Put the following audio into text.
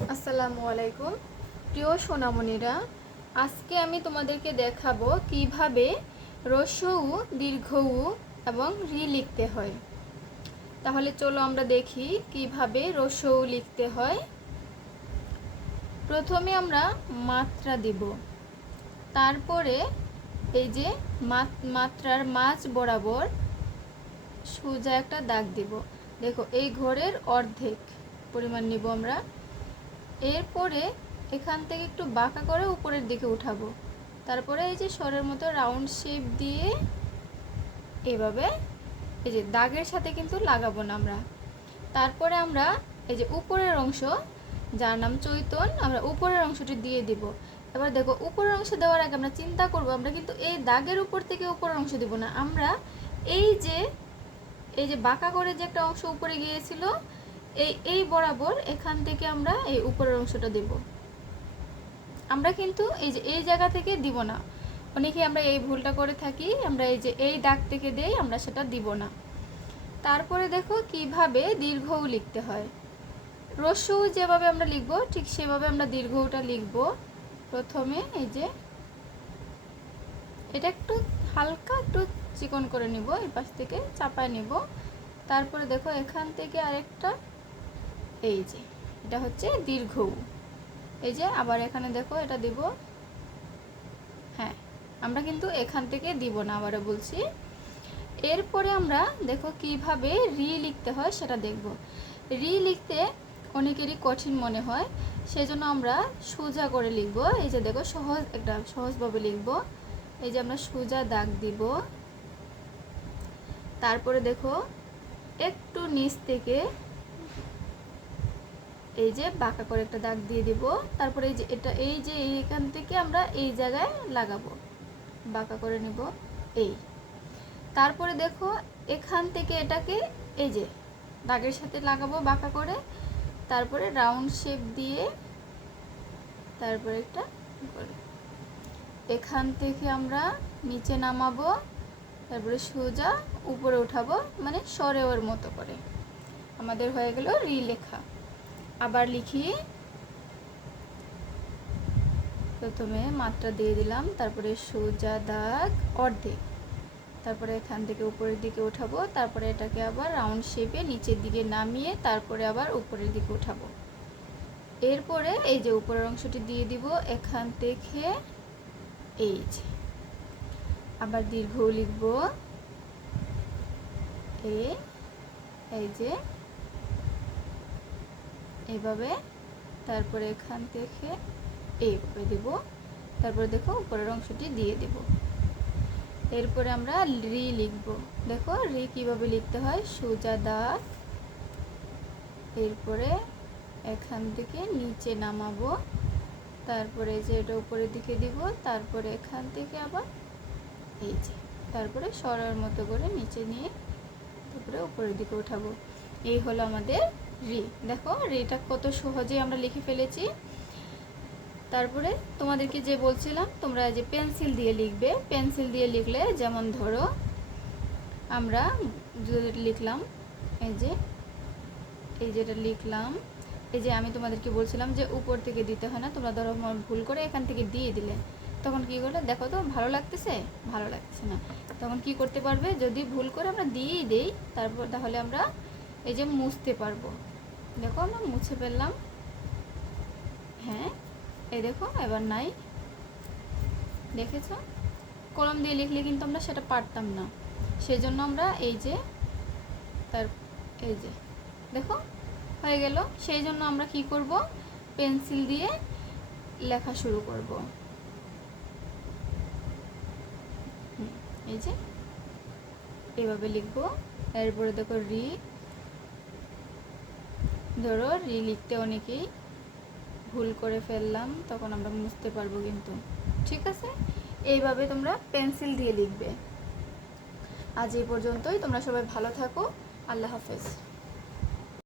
আসসালামু আলাইকুম। প্রিয় সোনামণিরা, আজকে আমি তোমাদেরকে দেখাবো কীভাবে রস্যউ দীর্ঘউ এবং রি লিখতে হয়। তাহলে চলো আমরা দেখি কীভাবে রস্যউ লিখতে হয়। প্রথমে আমরা মাত্রা দিব। তারপরে এই যে মাত- মাত্রার মাঝ বরাবর সোজা একটা দাগ দিব। দেখো, এই ঘরের অর্ধেক পরিমাণ নিব আমরা। এরপরে এখান থেকে একটু বাঁকা করে উপরের দিকে উঠাবো। তারপরে এই যে স্বরের মতো রাউন্ড শেপ দিয়ে এভাবে এই যে দাগের সাথে কিন্তু লাগাবো না আমরা। তারপরে আমরা এই যে উপরের অংশ, যার নাম চৈতন, আমরা উপরের অংশটি দিয়ে দিব। এবার দেখো, উপরের অংশ দেওয়ার আগে আমরা চিন্তা করব, আমরা কিন্তু এই দাগের উপর থেকে উপরের অংশ দিব না। আমরা এই যে এই যে বাঁকা করে যে একটা অংশ উপরে গিয়েছিল এই এই বরাবর এখান থেকে আমরা এই উপরের অংশটা দেব। আমরা কিন্তু এই যে, এই জায়গা থেকে দিব না। অনেকে আমরা এই ভুলটা করে থাকি, আমরা এই যে, এই দাগ থেকে দেই, আমরা সেটা দিব না। তারপরে দেখো কীভাবে দীর্ঘও লিখতে হয়। রস্যও যেভাবে আমরা লিখব, ঠিক সেভাবে আমরা দীর্ঘটা লিখব। প্রথমে এই যে, এটা একটু হালকা একটু চিকন করে নিব এই পাশ থেকে চাপায় নিব। তারপরে দেখো এখান থেকে আরেকটা এই যে, এটা হচ্ছে দীর্ঘ। এই যে, আবার এখানে দেখো, এটা দিব। হ্যাঁ আমরা কিন্তু এখান থেকে দিব না, আবারও বলছি। এরপরে আমরা দেখো কীভাবে রি লিখতে হয়, সেটা দেখব। রি লিখতে অনেকেরই কঠিন মনে হয়, সেজন্য আমরা সোজা করে লিখব। এই যে দেখো, সহজ একটা, সহজভাবে লিখব। এই যে আমরা সোজা দাগ দিব। তারপরে দেখো, একটু নিচ থেকে এই যে বাঁকা করে একটা দাগ দিয়ে দিব। তারপরে এই যে এটা, এই যে এইখান থেকে আমরা এই জায়গায় লাগাবো। বাঁকা করে নেব এই। তারপরে দেখো এখান থেকে এটাকে এই যে দাগের সাথে লাগাবো বাঁকা করে। তারপরে রাউন্ড শেপ দিয়ে তারপরে একটা করে। এখান থেকে আমরা নিচে নামাবো, তারপরে সোজা উপরে উঠাবো মানে সরেওয়ার মতো করে। আমাদের হয়ে গেল রি লেখা আবার লিখি। প্রথমে মাত্রা দিয়ে দিলাম, তারপরে সোজা দাগ, অর্ধেক। তারপরে এখান থেকে উপরের দিকে উঠাবো, তারপরে এটাকে আবার রাউন্ড শেপে নিচের দিকে নামিয়ে তারপরে আবার উপরের দিকে উঠাবো। এরপরে এই যে উপরের অংশটি দিয়ে দিব, এখান থেকে এই যে। আবার দীর্ঘ লিখব। এই যে। এভাবে তারপরে এখান থেকে এইভাবে দেব। তারপরে দেখো উপরের অংশটি দিয়ে দেব। এরপরে আমরা রি লিখব। দেখো রি কীভাবে লিখতে হয়? সোজা দাগ। এরপরে এখান থেকে নিচে নামাবো। তারপরে যে এটা উপরের দিকে দিব, তারপরে এখান থেকে আবার এই যে, তারপরে সরার মতো করে নিচে নিয়ে তারপরে উপরের দিকে উঠাবো এই হলো আমাদের রি, দেখো রিটা কত সহজে আমরা লিখে ফেলেছি। তারপরে তোমাদেরকে যে বলছিলাম, তোমরা যে পেন্সিল দিয়ে লিখবে, পেন্সিল দিয়ে লিখলে যেমন ধরো, আমরা লিখলাম, এই যে, এই যেটা লিখলাম, এই যে আমি তোমাদেরকে বলছিলাম যে উপর থেকে দিতে হয় না, তোমরা ধরো ভুল করে এখান থেকে দিয়ে দিলে। তখন কি করলে, দেখো তো ভালো লাগতেছে? ভালো লাগতেছে না। তখন কি করতে পারবে? যদি ভুল করে আমরা দিয়েই দেই, তারপর তাহলে আমরা এই যে মুছতে পারব। দেখো আমরা মুছে ফেললাম। হ্যাঁ এই দেখো, এবার নাই। দেখেছ? কলম দিয়ে লিখলে কিন্তু আমরা সেটা পারতাম না। সেই জন্য আমরা এই যে, তার, এই যে, দেখো, হয়ে গেল। সেই জন্য আমরা কি করব? পেন্সিল দিয়ে লেখা শুরু করব। এই যে, এভাবে লিখব। এরপরে দেখো রি ধরো রি লিখতে অনেকেই ভুল করে ফেললাম, তখন আমরা বুঝতে পারব কিন্তু। ঠিক আছে? এইভাবে তোমরা পেন্সিল দিয়ে লিখবে। আজ এই পর্যন্তই, তোমরা সবাই ভালো থাকো, আল্লাহ হাফেজ।